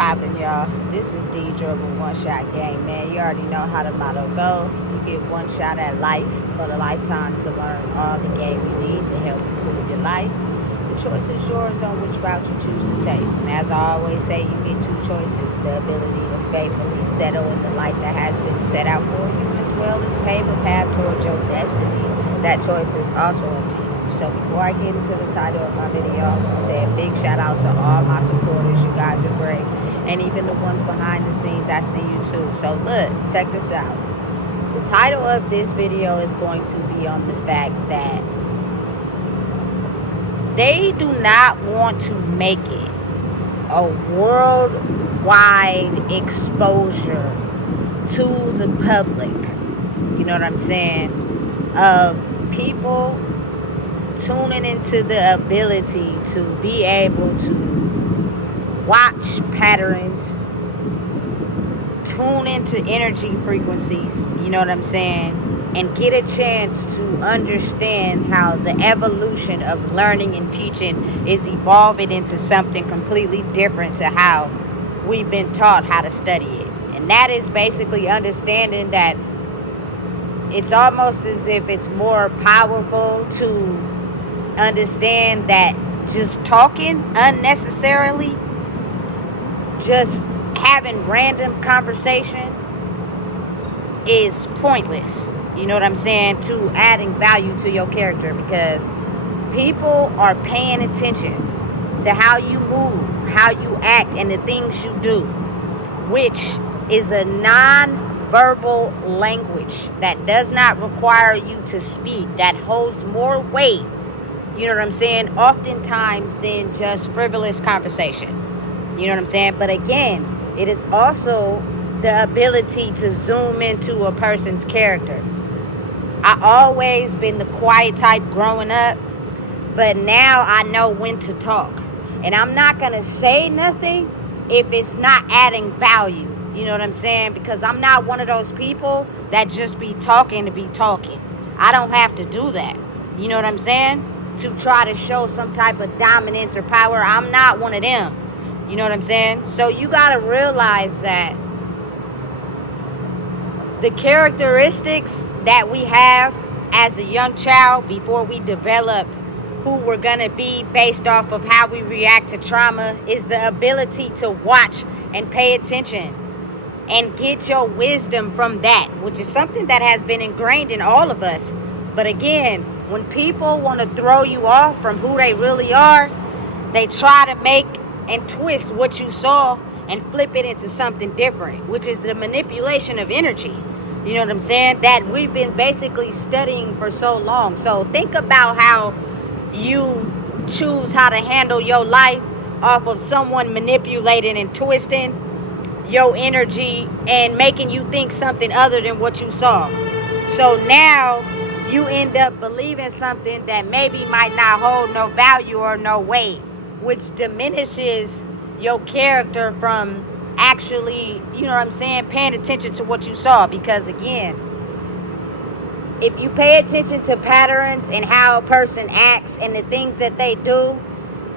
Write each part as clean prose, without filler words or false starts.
poppin', y'all? This is Deidre with One Shot Game, man. You already know how the motto go. You get one shot at life for the lifetime to learn all the game you need to help improve your life. The choice is yours on which route you choose to take. And as I always say, you get two choices: the ability to faithfully settle in the life that has been set out for you, as well as pave a path towards your destiny. That choice is also up to you. So before I get into the title of my video, I want to say a big shout out to all my supporters. You guys are great. And even the ones behind the scenes, I see you too. So look, check this out. The title of this video is going to be on the fact that they do not want to make it a worldwide exposure to the public. You know what I'm saying? Of people tuning into the ability to be able to watch patterns, tune into energy frequencies, you know what I'm saying, and get a chance to understand how the evolution of learning and teaching is evolving into something completely different to how we've been taught how to study it. And that is basically understanding that it's almost as if it's more powerful to understand that just talking unnecessarily, just having random conversation is pointless. You know what I'm saying? To adding value to your character, because people are paying attention to how you move, how you act, and the things you do, which is a non-verbal language that does not require you to speak, that holds more weight, you know what I'm saying, oftentimes than just frivolous conversation. You know what I'm saying? But again, it is also the ability to zoom into a person's character. I always been the quiet type growing up, but now I know when to talk. And I'm not going to say nothing if it's not adding value. You know what I'm saying? Because I'm not one of those people that just be talking to be talking. I don't have to do that. You know what I'm saying? To try to show some type of dominance or power. I'm not one of them. You know what I'm saying? So you got to realize that the characteristics that we have as a young child before we develop who we're going to be based off of how we react to trauma is the ability to watch and pay attention and get your wisdom from that, which is something that has been ingrained in all of us. But again, when people want to throw you off from who they really are, they try to make and twist what you saw and flip it into something different, which is the manipulation of energy. You know what I'm saying? That we've been basically studying for so long. So think about how you choose how to handle your life off of someone manipulating and twisting your energy and making you think something other than what you saw. So now you end up believing something that maybe might not hold no value or no weight, which diminishes your character from actually, you know what I'm saying, paying attention to what you saw. Because again, if you pay attention to patterns and how a person acts and the things that they do,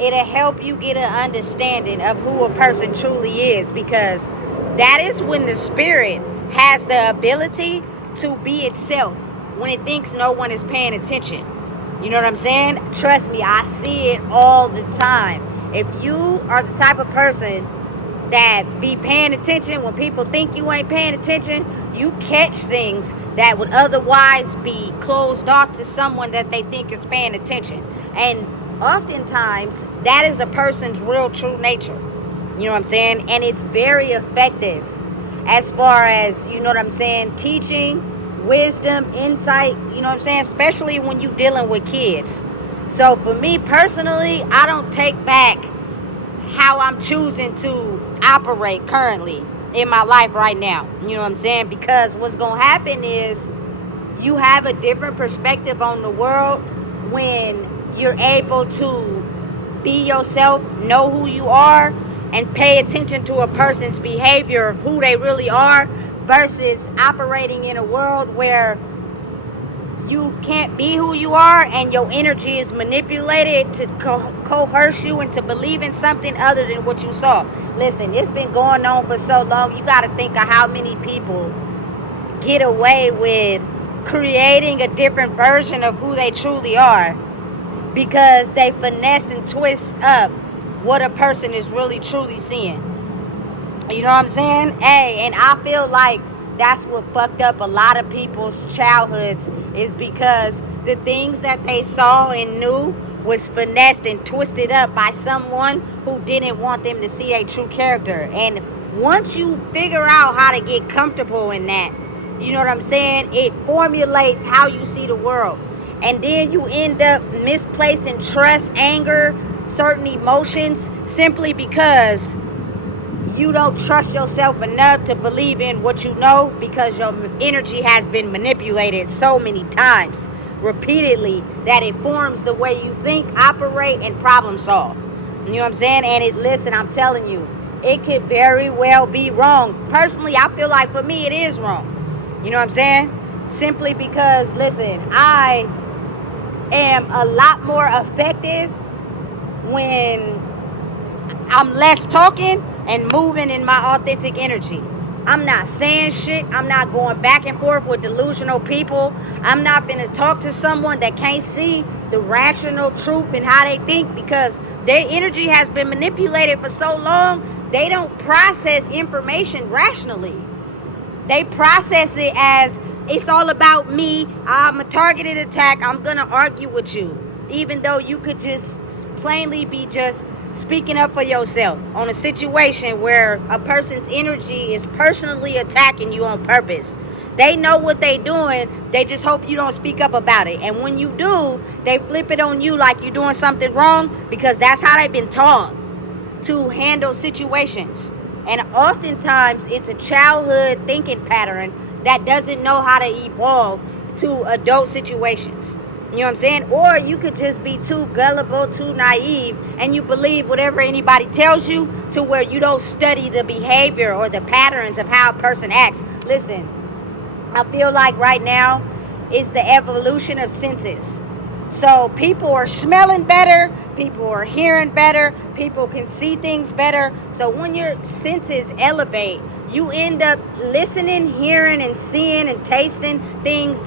it'll help you get an understanding of who a person truly is, because that is when the spirit has the ability to be itself when it thinks no one is paying attention. You know what I'm saying? Trust me, I see it all the time. If you are the type of person that be paying attention when people think you ain't paying attention, you catch things that would otherwise be closed off to someone that they think is paying attention. And oftentimes, that is a person's real true nature. You know what I'm saying? And it's very effective as far as, you know what I'm saying, teaching, wisdom, insight, you know what I'm saying, especially when you're dealing with kids. So for me personally, I don't take back how I'm choosing to operate currently in my life right now. You know what I'm saying? Because what's going to happen is you have a different perspective on the world when you're able to be yourself, know who you are, and pay attention to a person's behavior, who they really are, versus operating in a world where you can't be who you are, and your energy is manipulated to coerce you into believing something other than what you saw. Listen, it's been going on for so long. You got to think of how many people get away with creating a different version of who they truly are because they finesse and twist up what a person is really truly seeing. You know what I'm saying? Hey, and I feel like that's what fucked up a lot of people's childhoods, is because the things that they saw and knew was finessed and twisted up by someone who didn't want them to see a true character. And once you figure out how to get comfortable in that, you know what I'm saying, it formulates how you see the world. And then you end up misplacing trust, anger, certain emotions, simply because you don't trust yourself enough to believe in what you know, because your energy has been manipulated so many times, repeatedly, that it forms the way you think, operate, and problem solve. You know what I'm saying? And listen, I'm telling you, it could very well be wrong. Personally, I feel like for me it is wrong. You know what I'm saying? Simply because, listen, I am a lot more effective when I'm less talking and moving in my authentic energy. I'm not saying shit. I'm not going back and forth with delusional people. I'm not going to talk to someone that can't see the rational truth and how they think, because their energy has been manipulated for so long. They don't process information rationally. They process it as, it's all about me. I'm a targeted attack. I'm going to argue with you. Even though you could just plainly be just speaking up for yourself on a situation where a person's energy is personally attacking you on purpose. They know what they're doing. They just hope you don't speak up about it. And when you do, they flip it on you like you're doing something wrong, because that's how they've been taught to handle situations. And oftentimes it's a childhood thinking pattern that doesn't know how to evolve to adult situations. You know what I'm saying? Or you could just be too gullible, too naive, and you believe whatever anybody tells you, to where you don't study the behavior or the patterns of how a person acts. Listen, I feel like right now is the evolution of senses. So people are smelling better, people are hearing better, people can see things better. So when your senses elevate, you end up listening, hearing, and seeing and tasting things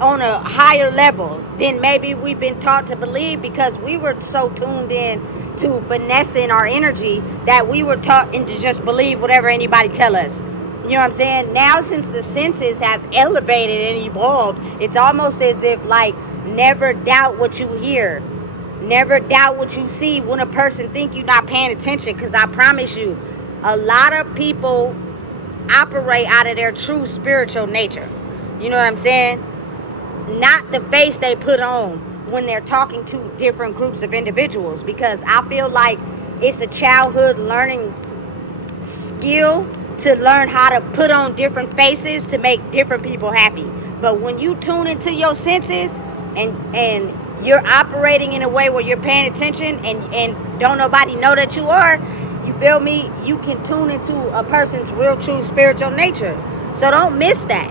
on a higher level than maybe we've been taught to believe, because we were so tuned in to finessing our energy that we were taught to just believe whatever anybody tell us. You know what I'm saying? Now, since the senses have elevated and evolved, it's almost as if, like, never doubt what you hear, never doubt what you see when a person think you're not paying attention, because I promise you, a lot of people operate out of their true spiritual nature. You know what I'm saying? Not the face they put on when they're talking to different groups of individuals, because I feel like it's a childhood learning skill to learn how to put on different faces to make different people happy. But when you tune into your senses and you're operating in a way where you're paying attention and don't nobody know that you are, you feel me, you can tune into a person's real true spiritual nature. So don't miss that.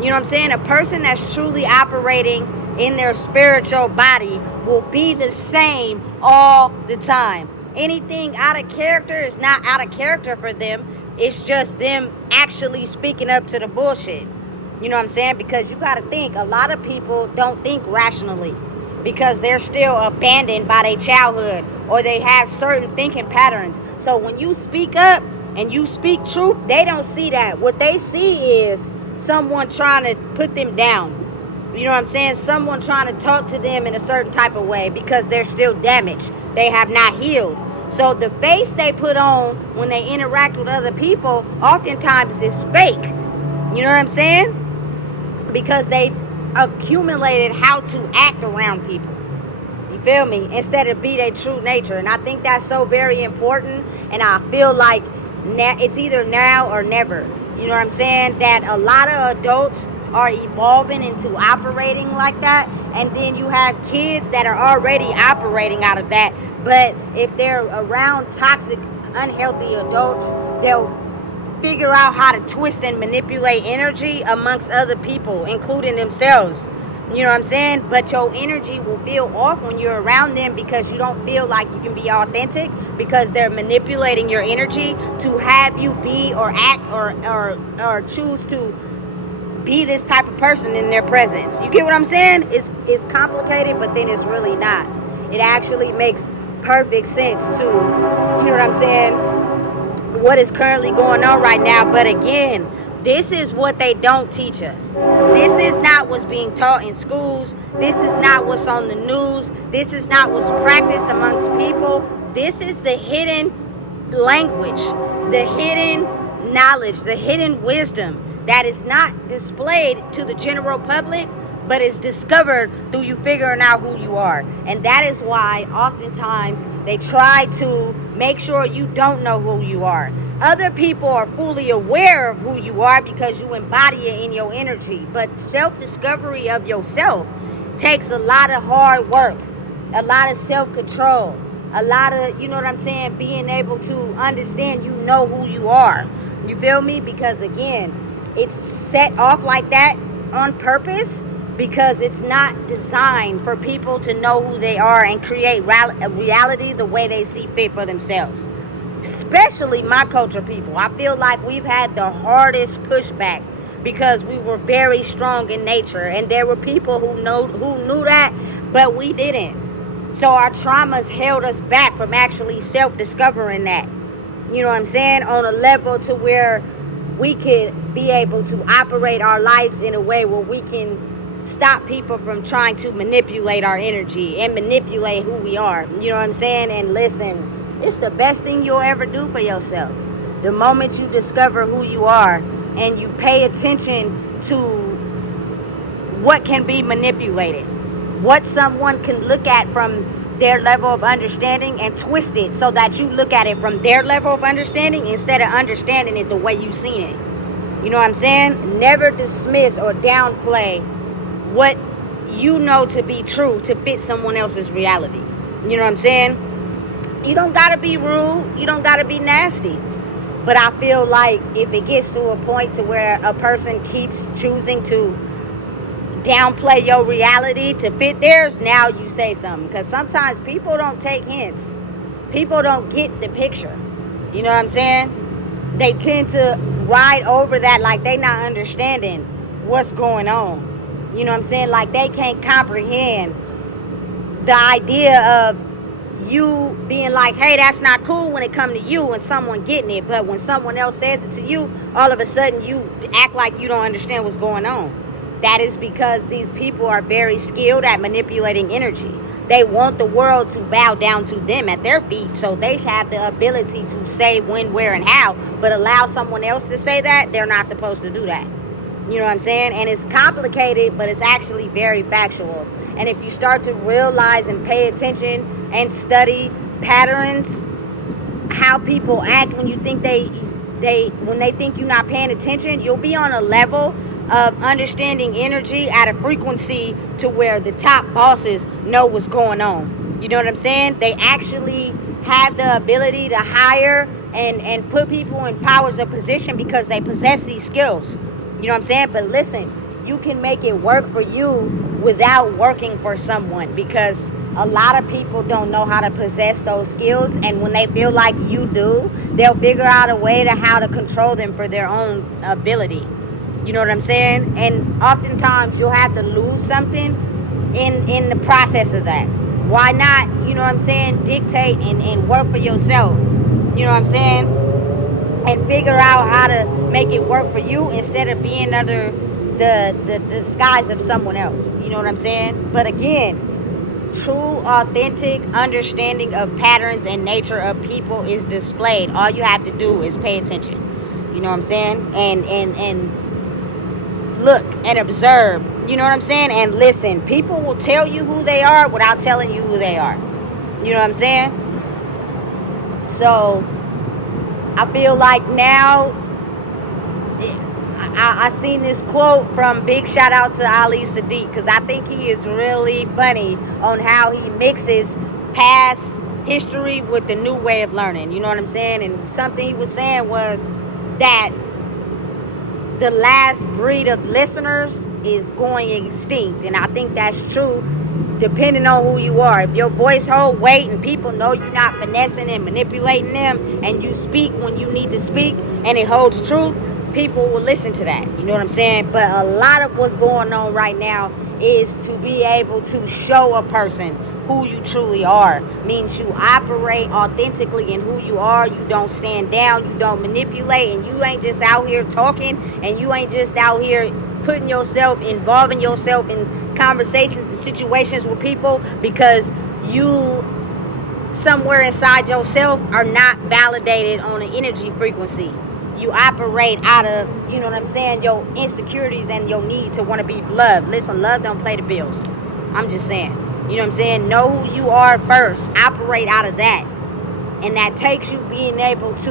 You know what I'm saying? A person that's truly operating in their spiritual body will be the same all the time. Anything out of character is not out of character for them. It's just them actually speaking up to the bullshit. You know what I'm saying? Because you got to think, a lot of people don't think rationally because they're still abandoned by their childhood, or they have certain thinking patterns. So when you speak up and you speak truth, they don't see that. What they see is someone trying to put them down. You know what I'm saying? Someone trying to talk to them in a certain type of way because they're still damaged. They have not healed. So the face they put on when they interact with other people oftentimes is fake. You know what I'm saying? Because they accumulated how to act around people. You feel me? Instead of be their true nature. And I think that's so very important. And I feel like it's either now or never. You know what I'm saying? That a lot of adults are evolving into operating like that. And then you have kids that are already operating out of that. But if they're around toxic, unhealthy adults, they'll figure out how to twist and manipulate energy amongst other people, including themselves, You know what I'm saying? But your energy will feel off when you're around them because you don't feel like you can be authentic, because they're manipulating your energy to have you be or act or choose to be this type of person in their presence. You get what I'm saying? It's complicated, but then it's really not. It actually makes perfect sense to, you know what I'm saying, what is currently going on right now. But again, this is what they don't teach us. This is not what's being taught in schools. This is not what's on the news. This is not what's practiced amongst people. This is the hidden language, the hidden knowledge, the hidden wisdom that is not displayed to the general public, but is discovered through you figuring out who you are. And that is why oftentimes they try to make sure you don't know who you are. Other people are fully aware of who you are because you embody it in your energy. But self-discovery of yourself takes a lot of hard work, a lot of self-control, a lot of, you know what I'm saying, being able to understand you know who you are. You feel me? Because again, it's set off like that on purpose because it's not designed for people to know who they are and create a reality the way they see fit for themselves. Especially my culture people. I feel like we've had the hardest pushback because we were very strong in nature, and there were people who knew that, but we didn't. So our traumas held us back from actually self-discovering that. You know what I'm saying? On a level to where we could be able to operate our lives in a way where we can stop people from trying to manipulate our energy and manipulate who we are. You know what I'm saying? And listen, it's the best thing you'll ever do for yourself. The moment you discover who you are and you pay attention to what can be manipulated, what someone can look at from their level of understanding and twist it so that you look at it from their level of understanding instead of understanding it the way you've seen it. You know what I'm saying? Never dismiss or downplay what you know to be true to fit someone else's reality. You know what I'm saying? You don't gotta be rude. You don't gotta be nasty. But I feel like if it gets to a point to where a person keeps choosing to downplay your reality to fit theirs, now you say something. Because sometimes people don't take hints. People don't get the picture. You know what I'm saying? They tend to ride over that like they not understanding what's going on. You know what I'm saying? Like they can't comprehend the idea of you being like, hey, that's not cool when it come to you and someone getting it. But when someone else says it to you, all of a sudden you act like you don't understand what's going on. That is because these people are very skilled at manipulating energy. They want the world to bow down to them at their feet, so they have the ability to say when, where, and how, but allow someone else to say that, they're not supposed to do that. You know what I'm saying? And it's complicated, but it's actually very factual. And if you start to realize and pay attention and study patterns, how people act when you think when they think you're not paying attention, you'll be on a level of understanding energy at a frequency to where the top bosses know what's going on. You know what I'm saying? They actually have the ability to hire and put people in powers of position because they possess these skills. You know what I'm saying? But listen, you can make it work for you without working for someone, because a lot of people don't know how to possess those skills, and when they feel like you do, they'll figure out a way to how to control them for their own ability. You know what I'm saying? And oftentimes you'll have to lose something in the process of that. Why not, you know what I'm saying, dictate and work for yourself? You know what I'm saying? And figure out how to make it work for you instead of being under the disguise of someone else. You know what I'm saying? But again, true, authentic understanding of patterns and nature of people is displayed. All you have to do is pay attention. You know what I'm saying? And look and observe. You know what I'm saying? And listen. People will tell you who they are without telling you who they are. You know what I'm saying? So I feel like now I seen this quote from, big shout out to Ali Sadiq, because I think he is really funny on how he mixes past history with the new way of learning. You know what I'm saying? And something he was saying was that the last breed of listeners is going extinct. And I think that's true depending on who you are. If your voice hold weight and people know you're not finessing and manipulating them, and you speak when you need to speak and it holds truth, people will listen to that. You know what I'm saying? But a lot of what's going on right now is to be able to show a person who you truly are. Means you operate authentically in who you are. You don't stand down, you don't manipulate, and you ain't just out here talking, and you ain't just out here involving yourself in conversations and situations with people because you somewhere inside yourself are not validated on an energy frequency. You operate out of, you know what I'm saying, your insecurities and your need to want to be loved. Listen, love don't pay the bills. I'm just saying. You know what I'm saying? Know who you are first. Operate out of that. And that takes you being able to,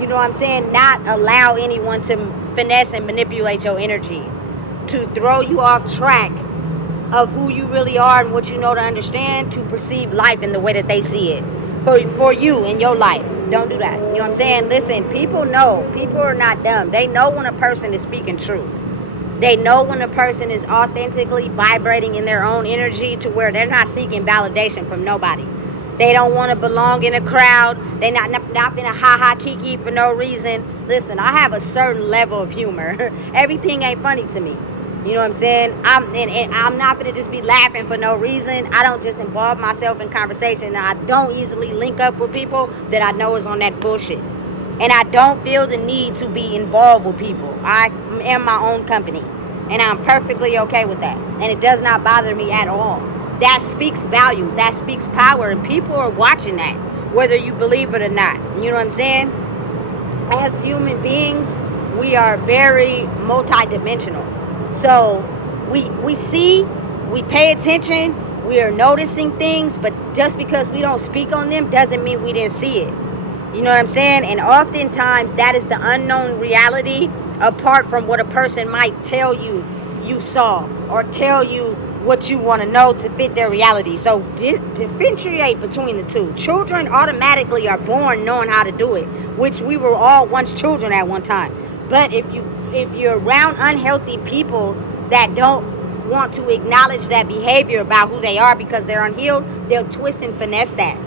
you know what I'm saying, not allow anyone to finesse and manipulate your energy, to throw you off track of who you really are and what you know to understand, to perceive life in the way that they see it for you in your life. Don't do that. You know what I'm saying? Listen, people know. People are not dumb. They know when a person is speaking truth. They know when a person is authentically vibrating in their own energy to where they're not seeking validation from nobody. They don't want to belong in a crowd. They're not in a ha-ha kiki for no reason. Listen, I have a certain level of humor. Everything ain't funny to me. You know what I'm saying? I'm not going to just be laughing for no reason. I don't just involve myself in conversation. I don't easily link up with people that I know is on that bullshit. And I don't feel the need to be involved with people. I am my own company. And I'm perfectly okay with that. And it does not bother me at all. That speaks volumes. That speaks power. And people are watching that, whether you believe it or not. You know what I'm saying? As human beings, we are very multidimensional. So we see, we pay attention, we are noticing things, but just because we don't speak on them doesn't mean we didn't see it. You know what I'm saying? And oftentimes that is the unknown reality apart from what a person might tell you you saw or tell you what you want to know to fit their reality. So differentiate between the two. Children automatically are born knowing how to do it, which we were all once children at one time. But if you're around unhealthy people that don't want to acknowledge that behavior about who they are because they're unhealed, they'll twist and finesse that.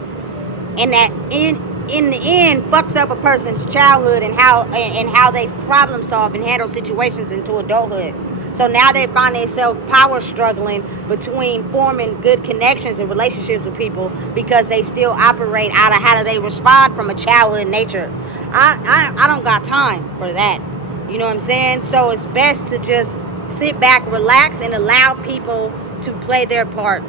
And that in the end fucks up a person's childhood and how they problem solve and handle situations into adulthood. So now they find themselves power struggling between forming good connections and relationships with people because they still operate out of how do they respond from a childhood nature. I don't got time for that. You know what I'm saying? So it's best to just sit back, relax, and allow people to play their part.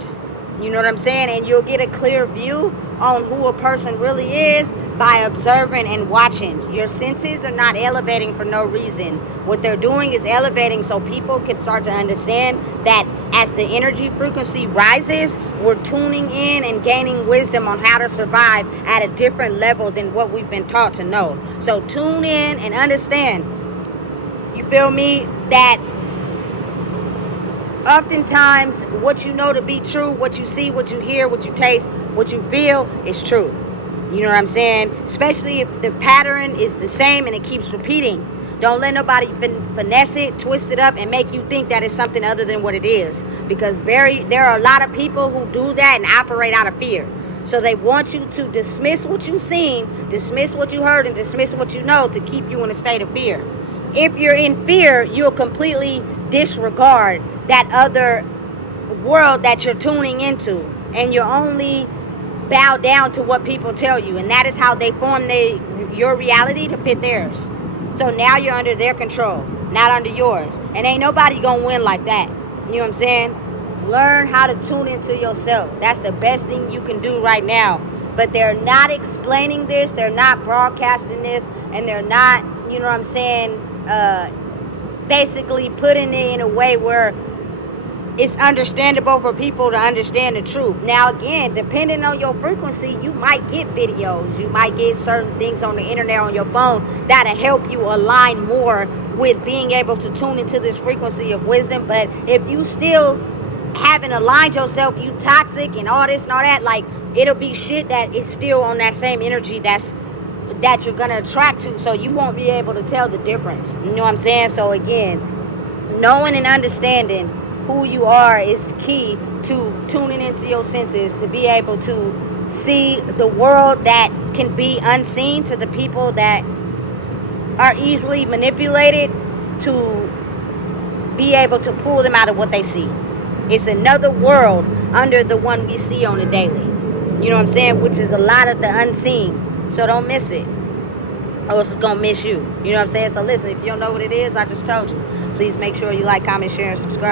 You know what I'm saying? And you'll get a clear view on who a person really is by observing and watching. Your senses are not elevating for no reason. What they're doing is elevating so people can start to understand that as the energy frequency rises, we're tuning in and gaining wisdom on how to survive at a different level than what we've been taught to know. So tune in and understand. You feel me? That oftentimes what you know to be true, what you see, what you hear, what you taste, what you feel is true. You know what I'm saying? Especially if the pattern is the same and it keeps repeating. Don't let nobody finesse it, twist it up, and make you think that it's something other than what it is. Because there are a lot of people who do that and operate out of fear. So they want you to dismiss what you've seen, dismiss what you heard, and dismiss what you know to keep you in a state of fear. If you're in fear, you'll completely disregard that other world that you're tuning into, and you'll only bow down to what people tell you, and that is how they form your reality to fit theirs. So now you're under their control, not under yours, and ain't nobody gonna win like that. You know what I'm saying? Learn how to tune into yourself. That's the best thing you can do right now. But they're not explaining this, they're not broadcasting this, and they're not, you know what I'm saying, basically putting it in a way where it's understandable for people to understand the truth. Now again, depending on your frequency, you might get videos, you might get certain things on the internet, on your phone, that'll help you align more with being able to tune into this frequency of wisdom. But if you still haven't aligned yourself, you toxic and all this and all that, like, it'll be shit that is still on that same energy that's that you're going to attract to, so you won't be able to tell the difference. You know what I'm saying? So again, knowing and understanding who you are is key to tuning into your senses, to be able to see the world that can be unseen to the people that are easily manipulated, to be able to pull them out of what they see. It's another world under the one we see on a daily. You know what I'm saying? Which is a lot of the unseen. So don't miss it, or else it's going to miss you. You know what I'm saying? So listen, if you don't know what it is, I just told you. Please make sure you like, comment, share, and subscribe.